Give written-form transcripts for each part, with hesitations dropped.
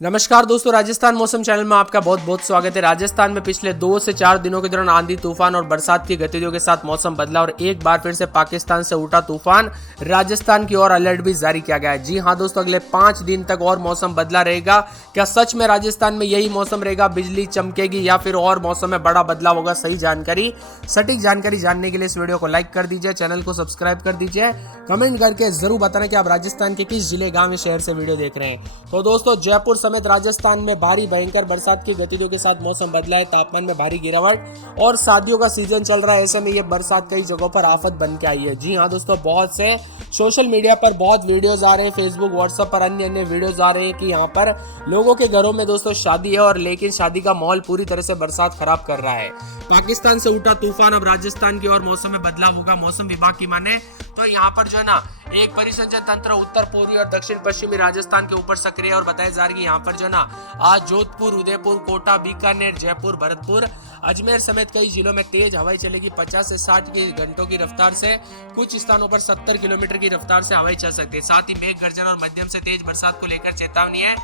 नमस्कार दोस्तों, राजस्थान मौसम चैनल में आपका बहुत बहुत स्वागत है। राजस्थान में पिछले 2 से 4 दिनों के दौरान आंधी तूफान और बरसात की गतिविधियों के साथ मौसम बदला और एक बार फिर से पाकिस्तान से उठा तूफान राजस्थान की ओर अलर्ट भी जारी किया गया है। जी हां दोस्तों, अगले 5 दिन तक और मौसम बदला रहेगा। क्या सच में राजस्थान में यही मौसम रहेगा, बिजली चमकेगी या फिर और मौसम में बड़ा बदलाव होगा? सटीक जानकारी जानने के लिए इस वीडियो को लाइक कर दीजिए, चैनल को सब्सक्राइब कर दीजिए, कमेंट करके जरूर बताना कि आप राजस्थान के किस जिले, गांव या शहर से वीडियो देख रहे हैं। तो दोस्तों, जयपुर समेत राजस्थान में भारी भयंकर बरसात की गतिविधियों के साथ मौसम बदला है। तापमान में भारी गिरावट और शादियों का सीजन चल रहा है, ऐसे में ये बरसात कई जगहों पर आफत बन के आई है। जी हाँ दोस्तों, बहुत से सोशल मीडिया पर बहुत वीडियोस आ रहे हैं, फेसबुक व्हाट्सएप पर अन्य वीडियोस आ रहे हैं कि यहाँ पर लोगों के घरों में दोस्तों शादी है और लेकिन शादी का माहौल पूरी तरह से बरसात खराब कर रहा है। पाकिस्तान से उठा तूफान अब राजस्थान की ओर मौसम में बदलाव होगा। मौसम विभाग की माने तो यहाँ पर जो है ना, एक परिसंचरण तंत्र उत्तर पूर्वी और दक्षिण पश्चिमी राजस्थान के ऊपर सक्रिय और बताया जा रहा है कि यहाँ पर जो है ना, आज जोधपुर, उदयपुर, कोटा, बीकानेर, जयपुर, भरतपुर, अजमेर समेत कई जिलों में तेज हवाएं चलेगी। 50 से 60 की घंटों की रफ्तार से, कुछ स्थानों पर 70 किलोमीटर की रफ्तार से हवाएं चल सकती है। साथ ही मेघ गर्जन और मध्यम से तेज बरसात को लेकर चेतावनी है।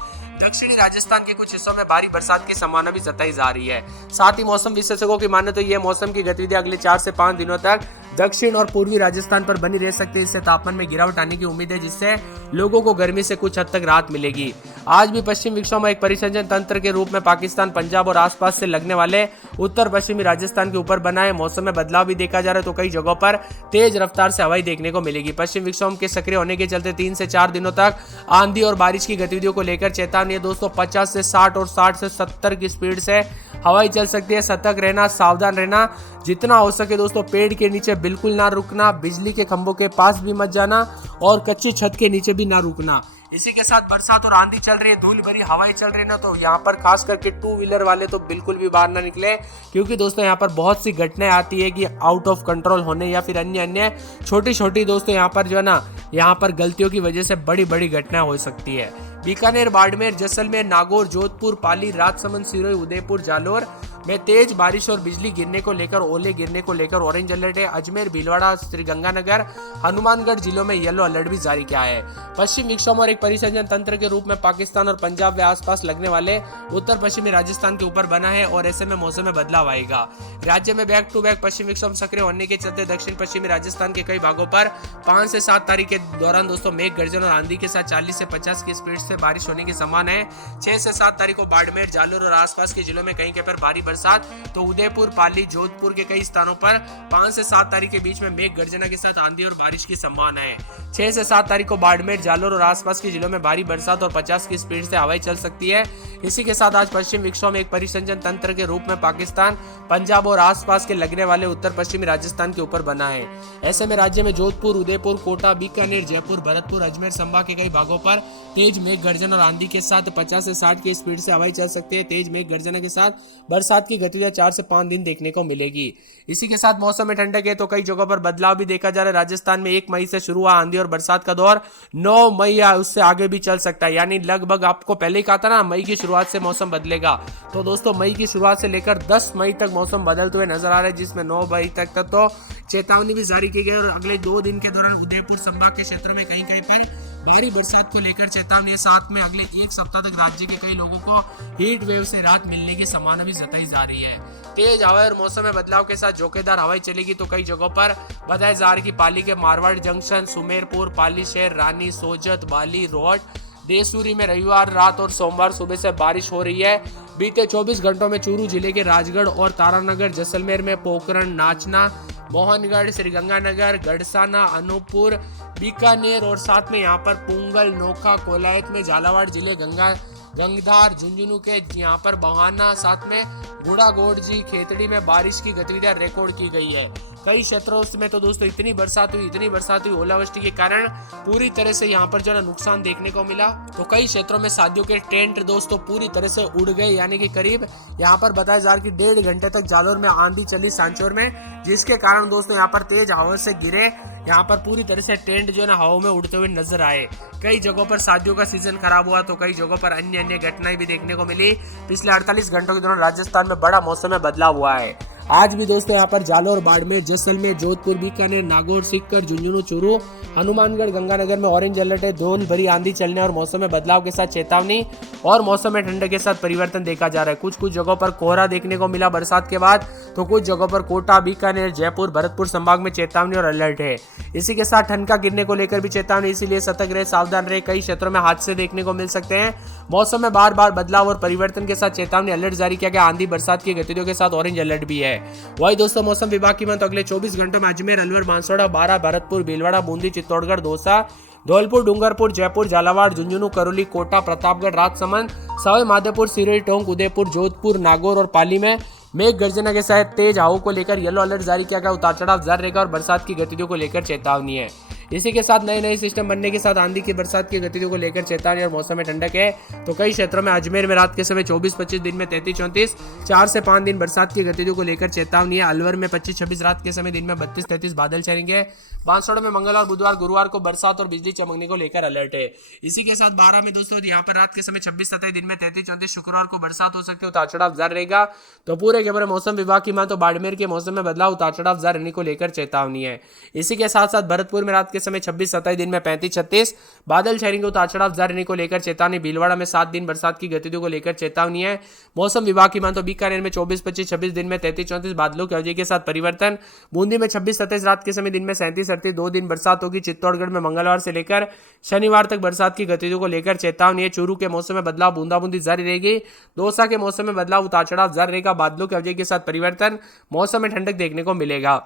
दक्षिणी राजस्थान के कुछ हिस्सों में भारी बरसात की संभावना भी जताई जा रही है। साथ ही मौसम विशेषज्ञों की माने तो यह मौसम की गतिविधि अगले 4 से 5 दिनों तक दक्षिण और पूर्वी राजस्थान पर बनी रह सकती है। इससे तापमान में गिरावट आने की उम्मीद है, जिससे लोगों को गर्मी से कुछ हद तक राहत मिलेगी। आज भी पश्चिम विक्षोभ में एक परिसंचरण तंत्र के रूप में पाकिस्तान, पंजाब और आसपास से लगने वाले उत्तर पश्चिमी राजस्थान के ऊपर बना है। मौसम में बदलाव भी देखा जा रहा है, तो कई जगहों पर तेज रफ्तार से हवाएं देखने को मिलेगी। पश्चिम विक्षोभ के सक्रिय होने के चलते 3 से 4 दिनों तक आंधी और बारिश की गतिविधियों को लेकर चेतावनी है दोस्तों। 50 से 60 और 60 से 70 की स्पीड से हवाई चल सकती है। सतर्क रहना, सावधान रहना, जितना हो सके दोस्तों पेड़ के नीचे बिल्कुल ना रुकना, बिजली के खंभों के पास भी मत जाना और कच्ची छत के नीचे भी ना रुकना। इसी के साथ बरसात और आंधी चल रही है, धूल भरी हवाएं चल रही है ना, तो यहाँ पर खास करके 2 व्हीलर वाले तो बिल्कुल भी बाहर ना निकले, क्योंकि दोस्तों यहाँ पर बहुत सी घटनाएं आती है कि आउट ऑफ कंट्रोल होने या फिर अन्य छोटी छोटी दोस्तों यहाँ पर जो है ना, यहाँ पर गलतियों की वजह से बड़ी बड़ी घटनाएं हो सकती है। बीकानेर, बाड़मेर, जैसलमेर, नागौर, जोधपुर, पाली, राजसमंद, सिरोही, उदयपुर, जालोर में तेज बारिश और बिजली गिरने को लेकर, ओले गिरने को लेकर ऑरेंज अलर्ट है। अजमेर, भीलवाड़ा, श्रीगंगानगर, हनुमानगढ़ जिलों में येलो अलर्ट भी जारी किया है। पश्चिम विक्षोभ और एक परिसंचरण तंत्र के रूप में पाकिस्तान और पंजाब व आसपास लगने वाले उत्तर पश्चिमी राजस्थान के ऊपर बना है और ऐसे में मौसम में बदलाव आएगा। राज्य में बैक टू बैक पश्चिम विक्षोभ सक्रिय होने के चलते दक्षिण पश्चिमी राजस्थान के कई भागों पर 5 से 7 तारीख के दौरान दोस्तों मेघ गर्जन और आंधी के साथ 40 से 50 की स्पीड से बारिश होने की संभावना है। 6 से 7 तारीख को बाड़मेर, जालोर और आसपास के जिलों में कहीं पर भारी बरसात, तो उदयपुर, पाली, जोधपुर के कई स्थानों पर 5 से 7 तारीख के बीच में मेघ गर्जना के साथ आंधी और बारिश की संभावना है। 6 से 7 तारीख को बाड़मेर, जालोर और आसपास के जिलों में भारी बरसात और 50 की स्पीड से हवाएं चल सकती है। इसी के साथ आज पश्चिम विक्षोभ में एक परिसंचरण तंत्र के रूप में पाकिस्तान, पंजाब और आसपास के लगने वाले उत्तर पश्चिमी राजस्थान के ऊपर बना है। ऐसे में राज्य में जोधपुर, उदयपुर, कोटा, बीकानेर, जयपुर, भरतपुर, अजमेर संभाग के कई भागों पर तेज मेघ गर्जन और आंधी के साथ 50 से 60 की स्पीड से हवाएं चल सकती है। तेज मेघ गर्जना के साथ बरसात की गतिविधियां 4 से 5 दिन देखने को मिलेगी। इसी के साथ मौसम में ठंडक है, तो कई जगहों पर बदलाव भी देखा जा रहा है। राजस्थान में 1 मई से शुरू हुआ आंधी और बरसात का दौर 9 मई या उससे आगे भी चल सकता है। यानी लगभग आपको पहले ही कहा था ना, मई की शुरुआत से मौसम बदलेगा। तो दोस्तों मई की शुरुआत से लेकर 10 मई तक मौसम बदलते हुए नजर आ रहा है, जिसमें 9 मई तक तो चेतावनी भी जारी की गई और अगले 2 दिन के दौरान उदयपुर संभाग के क्षेत्रों में कहीं कहीं पर भारी बरसात को लेकर चेतावनी है। साथ में अगले 1 सप्ताह तक राज्य के कई लोगों को हीट वेव से राहत मिलने की संभावना भी जताई जा रही है। तेज हवा और मौसम में बदलाव के साथ झोंकेदार हवाएं चलेगी, तो कई जगहों पर बताया जा रहा है कि पाली के मारवाड़ जंक्शन, सुमेरपुर, पाली शहर, रानी, सोजत, बाली रोड, देसूरी में रविवार रात और सोमवार सुबह से बारिश हो रही है। बीते 24 घंटों में चूरू जिले के राजगढ़ और तारानगर, जैसलमेर में पोखरण, नाचना, मोहनगढ़, श्रीगंगानगर, गढ़साना, अनूपपुर, बीकानेर और साथ में यहाँ पर पुंगल, नोखा, कोलायत में झालावाड़ जिले, गंगधार, झुंझुनू के यहाँ पर बहाना, साथ में गुड़ागोड़जी, खेतड़ी में बारिश की गतिविधियां रिकॉर्ड की गई है। कई क्षेत्रों में तो दोस्तों इतनी बरसात हुई, ओलावृष्टि के कारण पूरी तरह से यहाँ पर जो है नुकसान देखने को मिला। तो कई क्षेत्रों में शादियों के टेंट दोस्तों पूरी तरह से उड़ गए, यानी कि करीब यहाँ पर बताया जा रहा है कि 1.5 घंटे तक जालोर में आंधी चली, सांचौर में, जिसके कारण दोस्तों यहाँ पर तेज हवा से गिरे, यहाँ पर पूरी तरह से टेंट जो है ना हवा में उड़ते हुए नजर आए। कई जगहों पर शादियों का सीजन खराब हुआ, तो कई जगहों पर अन्य घटनाएं भी देखने को मिली। पिछले 48 घंटों के दौरान राजस्थान में बड़ा मौसम में बदलाव हुआ है। आज भी दोस्तों यहाँ पर जालौर, बाड़मेर, जैसलमेर, जोधपुर, बीकानेर, नागौर, सीकर, झुंझुनू, चूरू, हनुमानगढ़, गंगानगर में ऑरेंज अलर्ट है। धूल भरी आंधी चलने और मौसम में बदलाव के साथ चेतावनी और मौसम में ठंडक के साथ परिवर्तन देखा जा रहा है। कुछ कुछ जगहों पर कोहरा देखने को मिला बरसात के बाद, तो कुछ जगहों पर कोटा, बीकानेर, जयपुर, भरतपुर संभाग में चेतावनी और अलर्ट है। इसी के साथ ठंड का गिरने को लेकर भी चेतावनी, इसीलिए सतर्क रहे, सावधान रहे। कई क्षेत्रों में हादसे देखने को मिल सकते हैं। मौसम में बार बार बदलाव और परिवर्तन के साथ चेतावनी, अलर्ट जारी किया गया। आंधी बरसात की गतिविधियों के साथ ऑरेंज अलर्ट भी है। वही दोस्तों मौसम विभाग की माने तो अगले 24 घंटों में अजमेर, अलवर, बांसवाड़ा, बारा, भरतपुर, भीलवाड़ा, बूंदी, चित्तौड़गढ़, दौसा, धौलपुर, डूंगरपुर, जयपुर, झालावाड़, झुंझुनू, करौली, कोटा, प्रतापगढ़, राजसमंद, सवाई माधोपुर, सिरोही, टोंक, उदयपुर, जोधपुर, नागौर और पाली में मेघ गर्जना के साथ तेज हवाओं को लेकर येलो अलर्ट जारी किया गया। उतार चढ़ाव जारी रहेगा और बरसात की गतिविधियों को लेकर चेतावनी है। इसी के साथ नए नए सिस्टम बनने के साथ आंधी की, बरसात की गतिविधियों को लेकर चेतावनी और मौसम में ठंडक है। तो कई क्षेत्रों में अजमेर में रात के समय 24-25, दिन में 33-34, 4 से 5 दिन बरसात की गतिविधियों को लेकर चेतावनी है। अलवर में 25-26, रात के समय दिन में 32-33 बादल छाएंगे। बांसवाड़ा में मंगलवार, बुधवार, गुरुवार को बरसात और बिजली चमकने को लेकर अलर्ट है। इसी के साथ 12 में दोस्तों यहाँ पर रात के समय 26-27, दिन में 33-34, शुक्रवार को बरसात हो सकती है। उतार चढ़ाव जारी रहेगा। तो पूरे के पूरे मौसम विभाग की माने तो बाड़मेर के मौसम में बदलाव, उतार चढ़ाव जारी रहने को लेकर चेतावनी है। इसी के साथ साथ भरतपुर में रात के समय 26-27, दिन में 35-36 बादल छाएंगे। उतार चढ़ाव जारी रहने को लेकर चेतावनी। भीलवाड़ा में 7 दिन बरसात की गतिविधियों को लेकर चेतावनी है। मौसम विभाग की माने तो बीकानेर में 24-25, 26, दिन में 33-34 बादलों की अवधि के साथ परिवर्तन। बूंदी में 26-27, रात के समय दिन में 37-38 2 दिन बरसात होगी। चित्तौड़गढ़ में मंगलवार से लेकर शनिवार तक बरसात की गतिविधियों को लेकर चेतावनी है। चूरू के मौसम में बदलाव, बूंदाबूंदी जारी रहेगी। दौसा के मौसम में बदलाव, उतार चढ़ाव जारी रहेगा। बादलों की अवधि के साथ परिवर्तन, मौसम में ठंडक देखने को मिलेगा।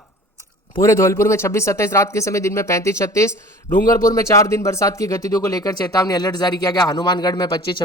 पूरे धौलपुर में 26-27, रात के समय दिन में 35-36, डूंगरपुर में 4 दिन बरसात की गतिविधियों को लेकर चेतावनी, अलर्ट जारी किया गया। हनुमानगढ़ में 25-26